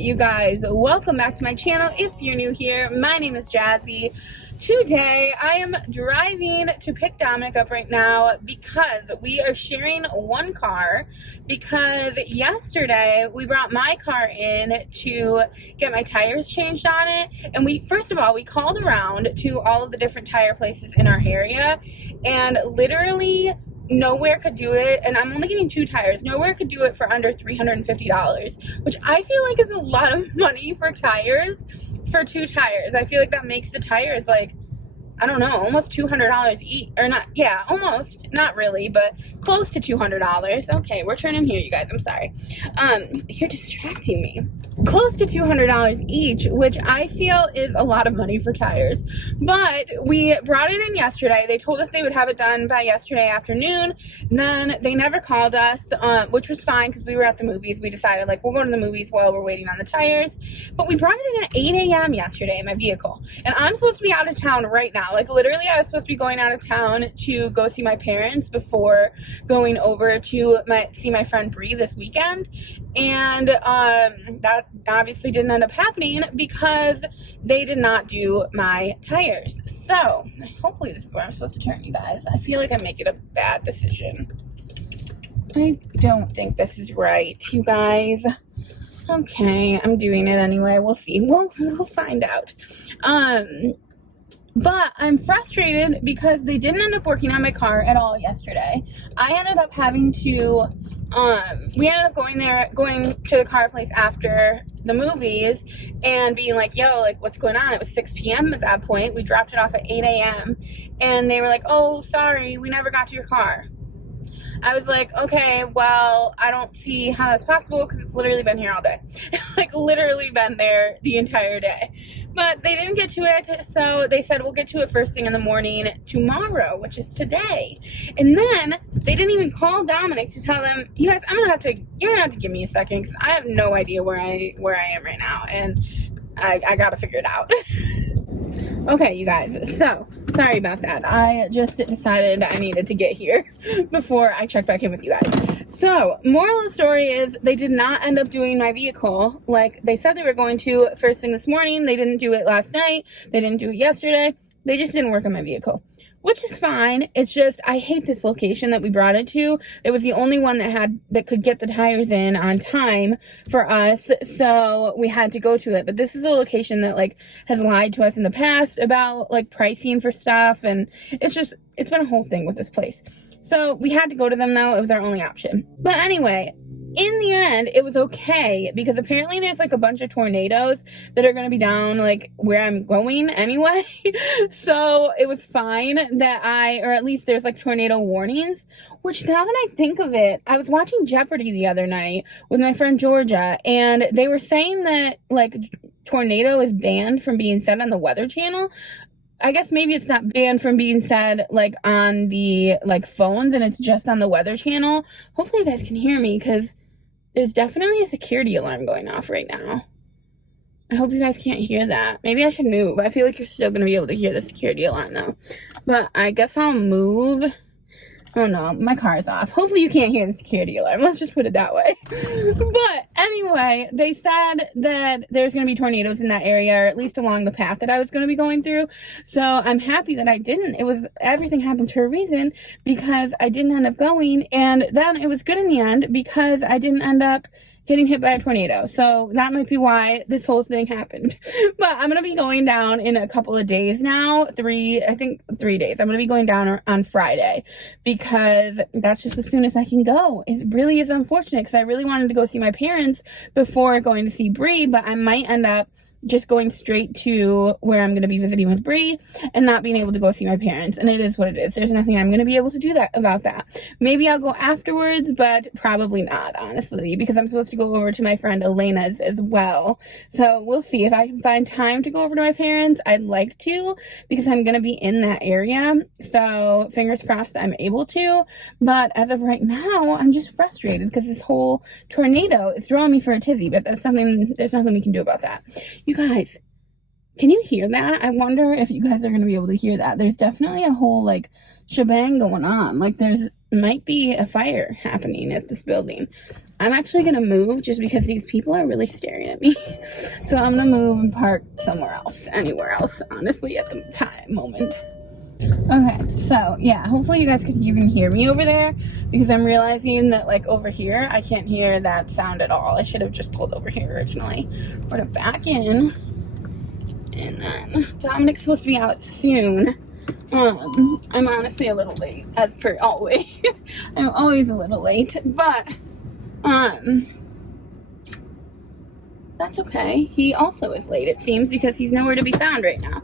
you guys? Welcome back to my channel. If you're new here, my name is Jazzy. Today I am driving to pick Dominic up right now because we are sharing one car, because yesterday we brought my car in to get my tires changed on it, and first of all we called around to all of the different tire places in our area, and literally nowhere could do it, and I'm only getting 2 tires. Nowhere could do it for under $350, which I feel like is a lot of money for tires, for 2 tires. I feel like that makes the tires like, I don't know, almost $200 each, or not, yeah, almost, not really, but close to $200. Okay, we're turning here, you guys, I'm sorry. You're distracting me. Close to $200 each, which I feel is a lot of money for tires. But we brought it in yesterday. They told us they would have it done by yesterday afternoon. Then they never called us, which was fine because we were at the movies. We decided, like, we'll go to the movies while we're waiting on the tires. But we brought it in at 8 a.m. yesterday in my vehicle. And I'm supposed to be out of town right now. Like, literally, I was supposed to be going out of town to go see my parents before going over to see my friend Bree this weekend. And that obviously didn't end up happening because they did not do my tires. So hopefully this is where I'm supposed to turn, you guys. I feel like I'm making a bad decision. I don't think this is right, you guys. Okay, I'm doing it anyway. We'll see. We'll find out. But I'm frustrated because they didn't end up working on my car at all yesterday. I ended up having to, we ended up going to the car place after the movies and being like, yo, like, what's going on? It was 6 p.m. at that point. We dropped it off at 8 a.m. And they were like, oh, sorry, we never got to your car. I was like, okay, well, I don't see how that's possible because it's literally been here all day. Like, literally been there the entire day. But they didn't get to it, so they said we'll get to it first thing in the morning tomorrow, which is today. And then they didn't even call Dominic to tell them, you guys, you're gonna have to give me a second because I have no idea where I am right now, and I gotta figure it out. Okay, you guys, so, sorry about that. I just decided I needed to get here before I check back in with you guys. So, moral of the story is, they did not end up doing my vehicle like they said they were going to first thing this morning. They didn't do it last night. They didn't do it yesterday. They just didn't work on my vehicle, which is fine. It's just, I hate this location that we brought it to. It was the only one that could get the tires in on time for us, so we had to go to it. But this is a location that, like, has lied to us in the past about, like, pricing for stuff, and it's been a whole thing with this place. So we had to go to them, though. It was our only option. But anyway, in the end, it was okay, because apparently there's, like, a bunch of tornadoes that are going to be down, like, where I'm going anyway. So it was fine that or at least there's, like, tornado warnings, which, now that I think of it, I was watching Jeopardy the other night with my friend Georgia, and they were saying that, like, tornado is banned from being said on the Weather Channel. I guess maybe it's not banned from being said, like, on the, like, phones, and it's just on the Weather Channel. Hopefully you guys can hear me, because there's definitely a security alarm going off right now. I hope you guys can't hear that. Maybe I should move. I feel like you're still going to be able to hear the security alarm, though. But I guess I'll move. Oh no, my car's off. Hopefully you can't hear the security alarm. Let's just put it that way. But anyway, they said that there's going to be tornadoes in that area, or at least along the path that I was going to be going through. So I'm happy that I didn't. Everything happened for a reason, because I didn't end up going. And then it was good in the end because I didn't end up getting hit by a tornado. So that might be why this whole thing happened. But I'm going to be going down in a couple of days now. 3 days. I'm going to be going down on Friday, because that's just as soon as I can go. It really is unfortunate, because I really wanted to go see my parents before going to see Bree, but I might end up just going straight to where I'm going to be visiting with Bree and not being able to go see my parents. And it is what it is. There's nothing I'm going to be able to do about that. Maybe I'll go afterwards, but probably not, honestly, because I'm supposed to go over to my friend Elena's as well. So we'll see if I can find time to go over to my parents. I'd like to, because I'm going to be in that area. So fingers crossed I'm able to. But as of right now, I'm just frustrated because this whole tornado is throwing me for a tizzy, but there's nothing we can do about that. You guys, can you hear that? I wonder if you guys are going to be able to hear that. There's definitely a whole, like, shebang going on. Like, might be a fire happening at this building. I'm actually gonna move just because these people are really staring at me. So I'm gonna move and park somewhere else, anywhere else, honestly, at the moment. Okay, so yeah, hopefully you guys can even hear me over there, because I'm realizing that like over here, I can't hear that sound at all. I should have just pulled over here originally. We're gonna back in, and then Dominic's supposed to be out soon. I'm honestly a little late, as per always. I'm always a little late, but that's okay. He also is late, it seems, because he's nowhere to be found right now.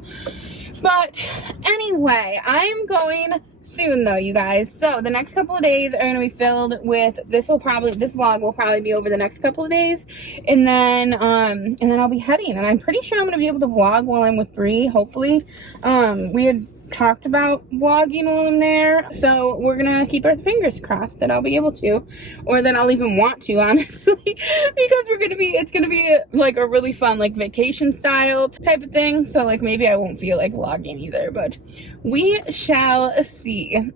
But anyway, I'm going soon though, you guys. So the next couple of days are going to be filled with, this vlog will probably be over the next couple of days. And then I'll be heading, and I'm pretty sure I'm going to be able to vlog while I'm with Bree, hopefully. We had talked about vlogging while I'm there, so we're gonna keep our fingers crossed that I'll be able to, or that I'll even want to, honestly, because it's gonna be like a really fun like vacation style type of thing. So like maybe I won't feel like vlogging either, but we shall see.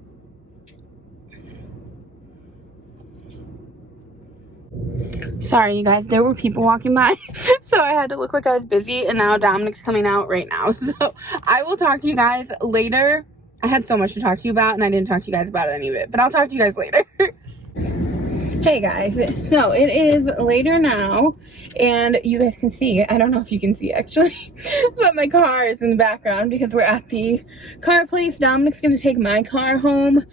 Sorry, you guys, there were people walking by, so I had to look like I was busy, and now Dominic's coming out right now. So I will talk to you guys later. I had so much to talk to you about, and I didn't talk to you guys about any of it, but I'll talk to you guys later. Hey guys, so it is later now, and you guys can see, I don't know if you can see actually, but my car is in the background because we're at the car place. Dominic's gonna take my car home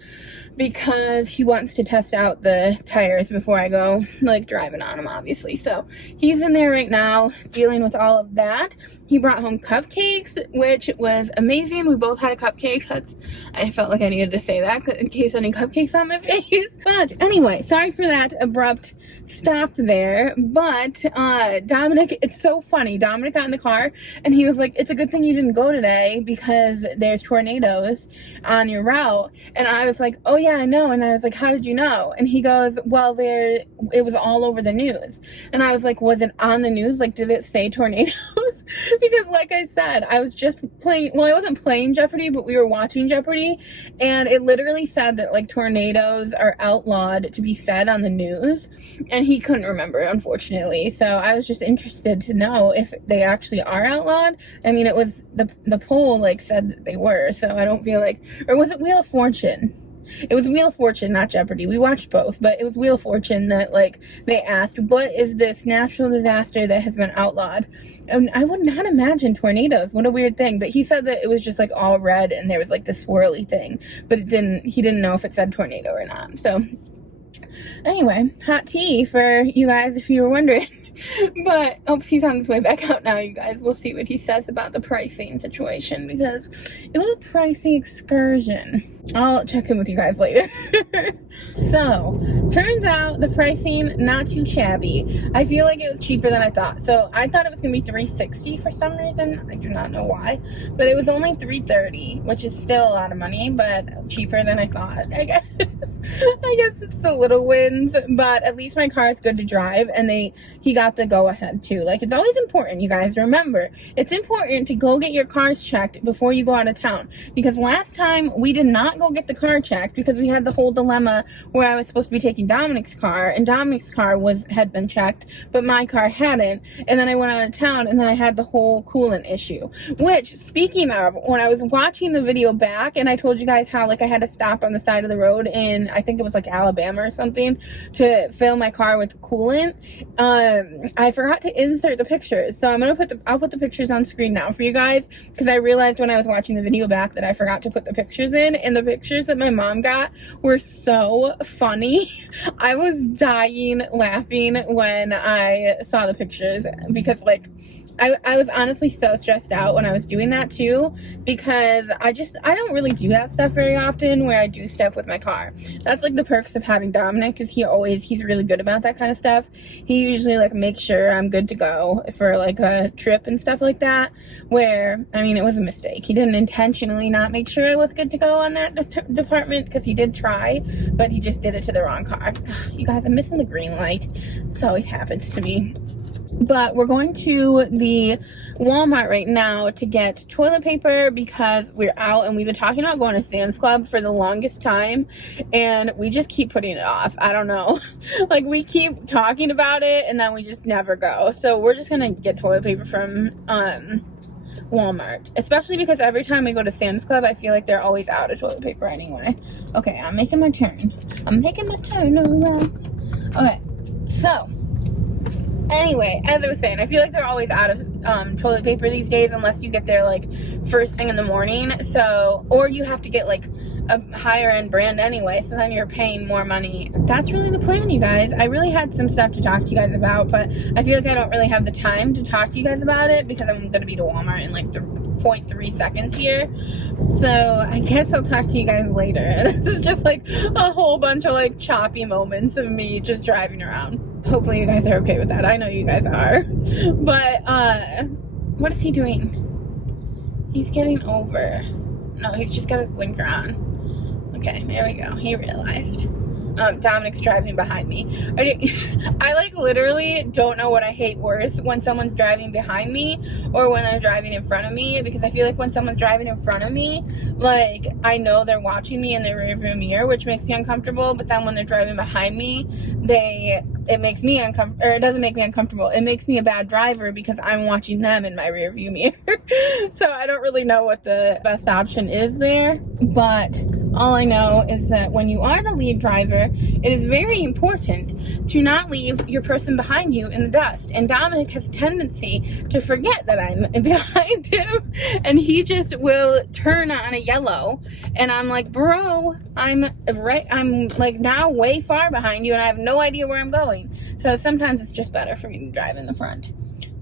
because he wants to test out the tires before I go like driving on them, obviously. So he's in there right now dealing with all of that. He brought home cupcakes, which was amazing. We both had a cupcake. I felt like I needed to say that in case any cupcakes on my face. But anyway, sorry for that abrupt stop there. But Dominic, it's so funny. Dominic got in the car and he was like, it's a good thing you didn't go today because there's tornadoes on your route. And I was like, oh yeah, I know. And I was like, how did you know? And he goes, well, it was all over the news. And I was like, was it on the news? Like, did it say tornadoes? Because like I said, I was just playing, well, I wasn't playing Jeopardy, but we were watching Jeopardy, and it literally said that like tornadoes are outlawed to be said on the news, and he couldn't remember, unfortunately. So I was just interested to know if they actually are outlawed. I mean, it was the poll like said that they were, so I don't feel like, or was it Wheel of Fortune? It was Wheel of Fortune, not Jeopardy. We watched both, but it was Wheel of Fortune that, like, they asked, what is this natural disaster that has been outlawed? And I would not imagine tornadoes. What a weird thing. But he said that it was just, like, all red and there was, like, this swirly thing. But he didn't know if it said tornado or not. So, anyway, hot tea for you guys if you were wondering. But, he's on his way back out now, you guys. We'll see what he says about the pricing situation, because it was a pricey excursion. I'll check in with you guys later. So, turns out the pricing, not too shabby. I feel like it was cheaper than I thought. So, I thought it was going to be $360 for some reason. I do not know why. But it was only $330, which is still a lot of money, but cheaper than I thought, I guess. I guess it's the little wins, but at least my car is good to drive, and he got the go-ahead too. Like, it's always important, you guys, remember, it's important to go get your cars checked before you go out of town, because last time we did not go get the car checked because we had the whole dilemma where I was supposed to be taking Dominic's car, and Dominic's car had been checked, but my car hadn't, and then I went out of town, and then I had the whole coolant issue, which, speaking of, when I was watching the video back, and I told you guys how, like, I had to stop on the side of the road in, I think it was, like, Alabama or something, to fill my car with coolant, I forgot to insert the pictures, so I'll put the pictures on screen now for you guys, because I realized when I was watching the video back that I forgot to put the pictures in, and the pictures that my mom got were so funny. I was dying laughing when I saw the pictures, because like I was honestly so stressed out when I was doing that too, because I don't really do that stuff very often where I do stuff with my car. That's like the perks of having Dominic, because he's really good about that kind of stuff. He usually like makes sure I'm good to go for like a trip and stuff like that, where, I mean, it was a mistake. He didn't intentionally not make sure I was good to go on that department, because he did try, but he just did it to the wrong car. Ugh, you guys, I'm missing the green light. This always happens to me. But we're going to the Walmart right now to get toilet paper because we're out, and we've been talking about going to Sam's Club for the longest time, and we just keep putting it off. I don't know. Like, we keep talking about it, and then we just never go. So we're just gonna get toilet paper from Walmart, especially because every time we go to Sam's Club, I feel like they're always out of toilet paper anyway. Okay, I'm making my turn. I'm making my turn around. Okay, so anyway, as I was saying, I feel like they're always out of toilet paper these days unless you get there like first thing in the morning. So, or you have to get like a higher end brand anyway, so then you're paying more money. That's really the plan, you guys. I really had some stuff to talk to you guys about, but I feel like I don't really have the time to talk to you guys about it because I'm gonna be to Walmart in like 0.3 seconds here. So I guess I'll talk to you guys later. This is just like a whole bunch of like choppy moments of me just driving around. Hopefully you guys are okay with that. I know you guys are. But what is he doing? He's getting over. No, he's just got his blinker on. Okay, there we go. He realized. Dominic's driving behind me. I like literally don't know what I hate worse, when someone's driving behind me or when they're driving in front of me, because I feel like when someone's driving in front of me, like, I know they're watching me in their rearview mirror, which makes me uncomfortable, but then when they're driving behind me, it makes me uncomfortable, or it doesn't make me uncomfortable. It makes me a bad driver because I'm watching them in my rearview mirror. So I don't really know what the best option is there, but all I know is that when you are the lead driver, it is very important to not leave your person behind you in the dust. And Dominic has a tendency to forget that I'm behind him, and he just will turn on a yellow, and I'm like, bro, I'm like now way far behind you, and I have no idea where I'm going. So sometimes it's just better for me to drive in the front.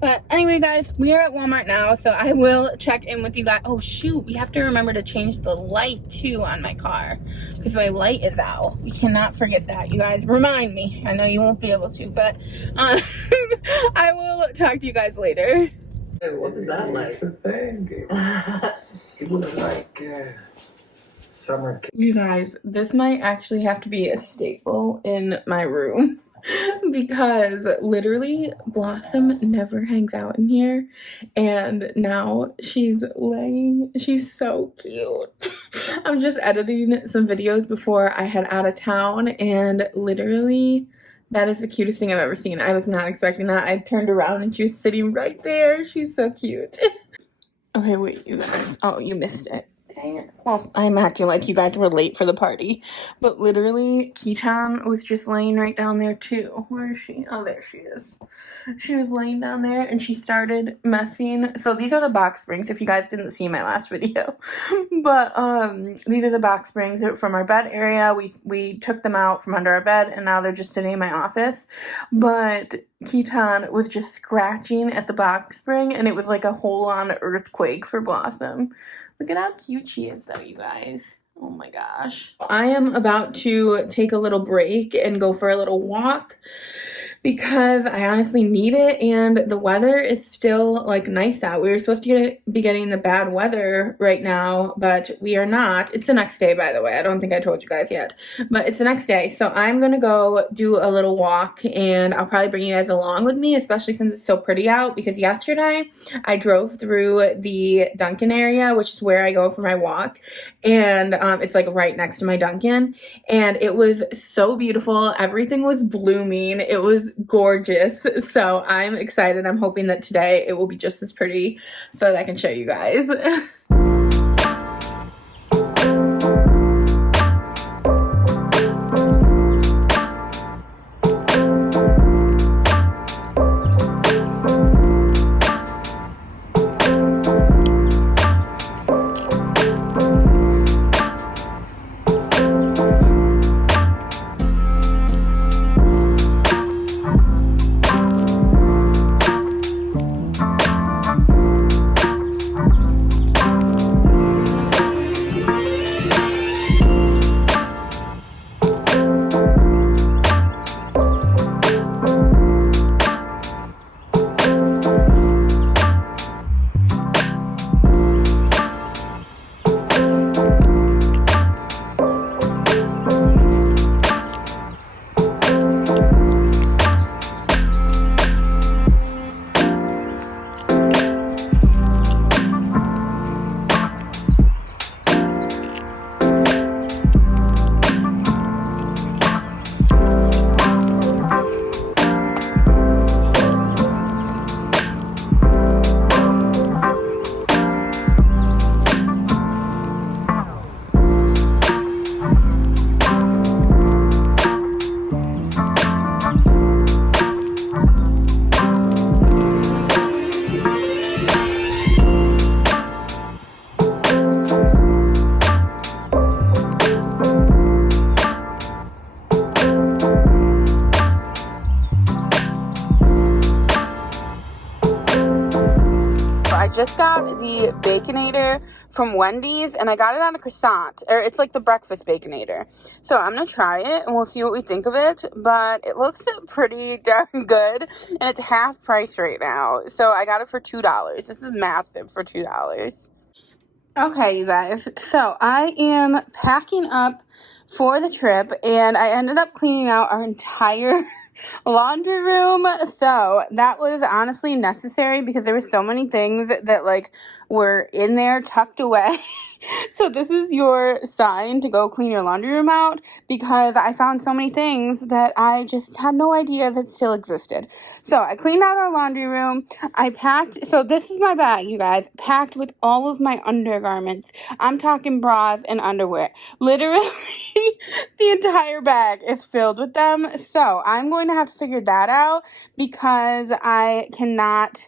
But anyway, guys, we are at Walmart now, so I will check in with you guys. Oh, shoot, we have to remember to change the light, too, on my car, because my light is out. We cannot forget that, you guys. Remind me. I know you won't be able to, but I will talk to you guys later. Hey, what is that like? It's a thing. It looks like summer. You guys, this might actually have to be a staple in my room. Because literally Blossom never hangs out in here, and now she's so cute. I'm just editing some videos before I head out of town, and literally that is the cutest thing I've ever seen. I was not expecting that. I turned around and she was sitting right there. She's so cute. Okay, wait, you guys. Oh, you missed it. Dang it. Well, I'm acting like you guys were late for the party, but literally, Keaton was just laying right down there too. Where is she? Oh, there she is. She was laying down there, and she started messing. So these are the box springs, if you guys didn't see my last video. But these are the box springs from our bed area. We took them out from under our bed, and now they're just sitting in my office. But Keaton was just scratching at the box spring, and it was like a whole-on earthquake for Blossom. Look at how cute she is, though, you guys. Oh my gosh. I am about to take a little break and go for a little walk because I honestly need it, and the weather is still like nice out. We were supposed to be getting the bad weather right now, but we are not. It's the next day, by the way. I don't think I told you guys yet, but it's the next day. So I'm gonna go do a little walk, and I'll probably bring you guys along with me, especially since it's so pretty out, because yesterday I drove through the Dunkin' area, which is where I go for my walk, and it's like right next to my Dunkin', and it was so beautiful. Everything was blooming. It was gorgeous. So I'm excited. I'm hoping that today it will be just as pretty so that I can show you guys. just got the Baconator from Wendy's, and I got it on a croissant, or it's like the breakfast Baconator. So I'm gonna try it, and we'll see what we think of it, but it looks pretty darn good, and it's half price right now. So I got it for $2. This is massive for $2. Okay, you guys, so I am packing up for the trip, and I ended up cleaning out our entire laundry room. So that was honestly necessary because there were so many things that like were in there tucked away. So this is your sign to go clean your laundry room out, because I found so many things that I just had no idea that still existed. So I cleaned out our laundry room. I packed, so this is my bag, you guys, packed with all of my undergarments. I'm talking bras and underwear. Literally, the entire bag is filled with them. So I'm going to have to figure that out, because I cannot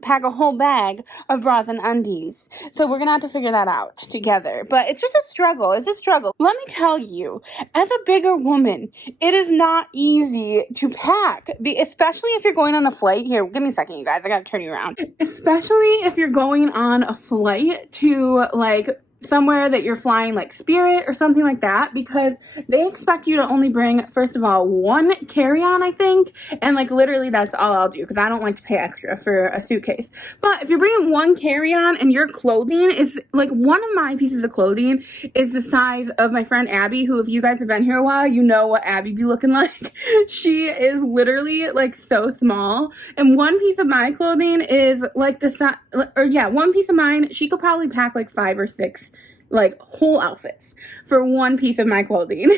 pack a whole bag of bras and undies. So we're gonna have to figure that out together. But it's just a struggle. It's a struggle. Let me tell you, as a bigger woman, it is not easy to pack. Especially if you're going on a flight. Here, give me a second, you guys. I gotta turn you around. Especially if you're going on a flight to like somewhere that you're flying like Spirit or something like that, because they expect you to only bring, first of all, one carry-on, I think, and like literally that's all I'll do, because I don't like to pay extra for a suitcase. But if you're bringing one carry-on and your clothing is like, one of my pieces of clothing is the size of my friend Abby, who, if you guys have been here a while, you know what Abby be looking like. She is literally like so small, and one piece of my clothing is like the size, or yeah, one piece of mine, she could probably pack like 5 or 6 like whole outfits for one piece of my clothing.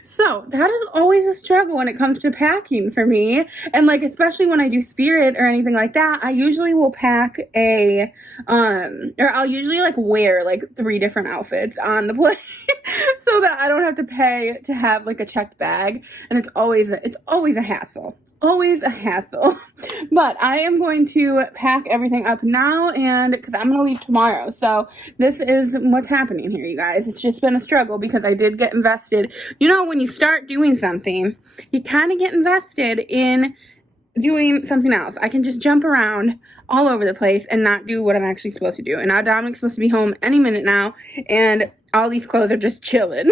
So that is always a struggle when it comes to packing for me. And like, especially when I do Spirit or anything like that, I usually will pack a, or I'll usually like wear like 3 different outfits on the plane so that I don't have to pay to have like a checked bag. And it's always a hassle. Always a hassle. But I am going to pack everything up now, and because I'm going to leave tomorrow. So this is what's happening here, you guys. It's just been a struggle because I did get invested. You know, when you start doing something, you kind of get invested in doing something else. I can just jump around all over the place and not do what I'm actually supposed to do. And now Dominic's supposed to be home any minute now, and all these clothes are just chilling.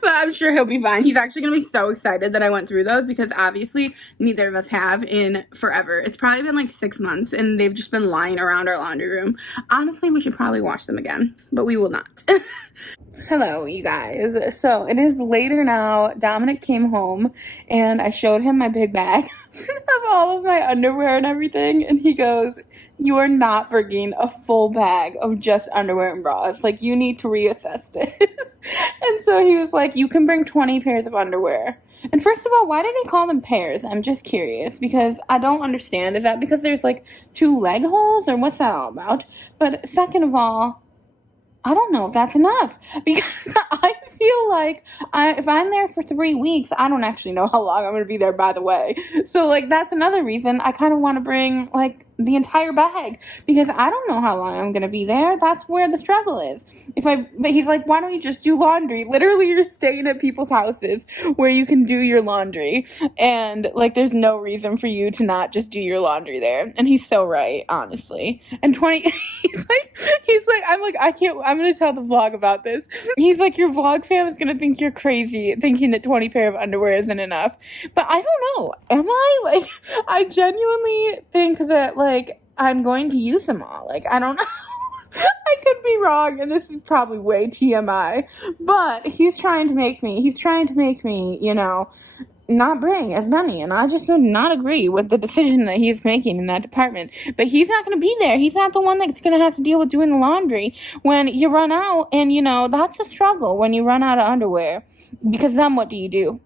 But I'm sure he'll be fine. He's actually going to be so excited that I went through those, because obviously neither of us have in forever. It's probably been like 6 months, and they've just been lying around our laundry room. Honestly, we should probably wash them again, but we will not. Hello, you guys. So it is later now. Dominic came home, and I showed him my big bag of all of my underwear and everything, and he goes, "You are not bringing a full bag of just underwear and bras. Like, you need to reassess this." And so he was like, "You can bring 20 pairs of underwear." And first of all, why do they call them pairs? I'm just curious, because I don't understand. Is that because there's like 2 leg holes, or what's that all about? But second of all, I don't know if that's enough, because I feel like if I'm there for 3 weeks, I don't actually know how long I'm going to be there, by the way. So, like, that's another reason I kind of want to bring, like, the entire bag, because I don't know how long I'm going to be there. That's where the struggle is. But he's like, "Why don't you just do laundry?" Literally, you're staying at people's houses where you can do your laundry, and, like, there's no reason for you to not just do your laundry there. And he's so right, honestly. And 20, he's like, I'm going to tell the vlog about this. He's like, "Your vlog fam is going to think you're crazy thinking that 20 pair of underwear isn't enough." But I don't know. Am I? Like, I genuinely think that, like, I'm going to use them all. Like, I don't know. I could be wrong, and this is probably way TMI. But he's trying to make me, you know, not bring as many, and I just would not agree with the decision that he's making in that department. But he's not going to be there. He's not the one that's going to have to deal with doing the laundry when you run out, and, you know, that's a struggle when you run out of underwear, because then what do you do?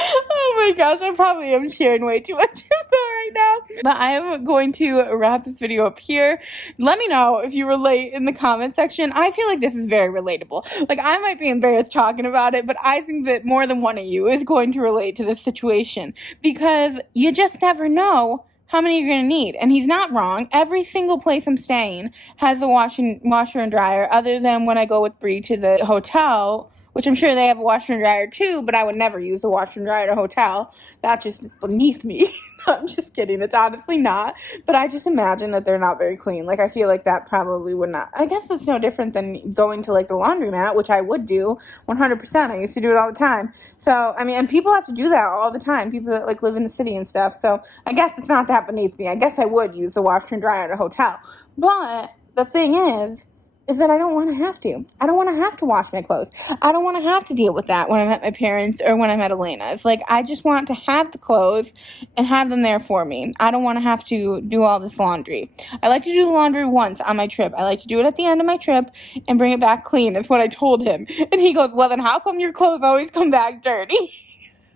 Oh my gosh, I probably am sharing way too much info right now. But I am going to wrap this video up here. Let me know if you relate in the comment section. I feel like this is very relatable. Like, I might be embarrassed talking about it, but I think that more than one of you is going to relate to this situation, because you just never know how many you're going to need. And he's not wrong. Every single place I'm staying has a washer and dryer, other than when I go with Bree to the hotel, which I'm sure they have a washer and dryer too, but I would never use a washer and dryer at a hotel. That just is beneath me. I'm just kidding. It's honestly not. But I just imagine that they're not very clean. Like, I feel like that probably would not. I guess it's no different than going to, like, the laundromat, which I would do 100%. I used to do it all the time. So, I mean, and people have to do that all the time. People that, like, live in the city and stuff. So, I guess it's not that beneath me. I guess I would use a washer and dryer at a hotel. But the thing is that I don't want to have to. I don't want to have to wash my clothes. I don't want to have to deal with that when I'm at my parents' or when I'm at Elena's. Like, I just want to have the clothes and have them there for me. I don't want to have to do all this laundry. I like to do the laundry once on my trip. I like to do it at the end of my trip and bring it back clean. That's what I told him. And he goes, well, then how come your clothes always come back dirty?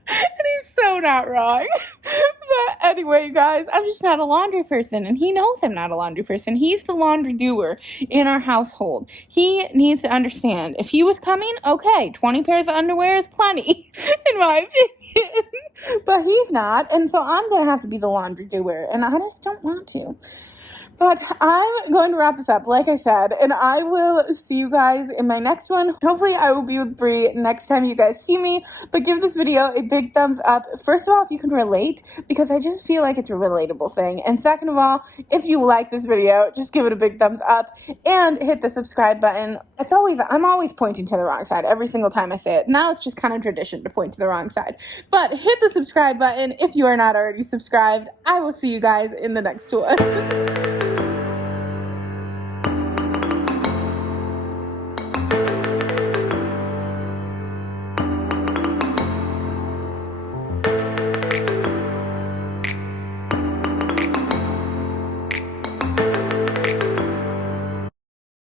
And he's so not wrong. But anyway, you guys, I'm just not a laundry person, and he knows I'm not a laundry person. He's the laundry doer in our household. He needs to understand. If he was coming, okay, 20 pairs of underwear is plenty, in my opinion. But he's not, and so I'm going to have to be the laundry doer, and I just don't want to. But I'm going to wrap this up, like I said, and I will see you guys in my next one. Hopefully, I will be with Brie next time you guys see me, but give this video a big thumbs up. First of all, if you can relate, because I just feel like it's a relatable thing. And second of all, if you like this video, just give it a big thumbs up and hit the subscribe button. I'm always pointing to the wrong side every single time I say it. Now it's just kind of tradition to point to the wrong side. But hit the subscribe button if you are not already subscribed. I will see you guys in the next one.